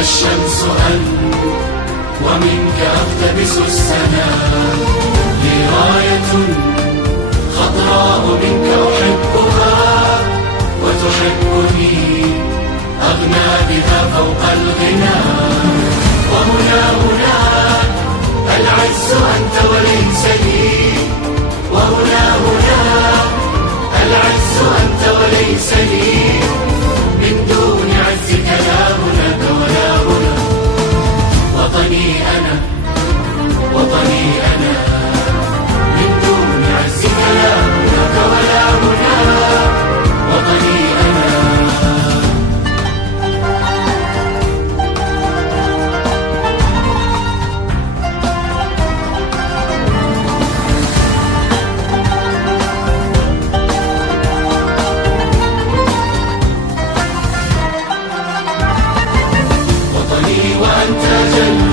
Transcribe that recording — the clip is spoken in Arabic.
الشمس أنت ومنك أقتبس السماء، لي راية خضراء منك أحبها وتحبني، أغنى بها فوق الغنى. وهنا العز أنت وليس لي، وهنا العز أنت وليس لي، من دون عزك لا هناك ولا هنا. وطني أنا وطني أنا، من دون عزك لا هناك ولا هنا. وطني أنا. وأنت جل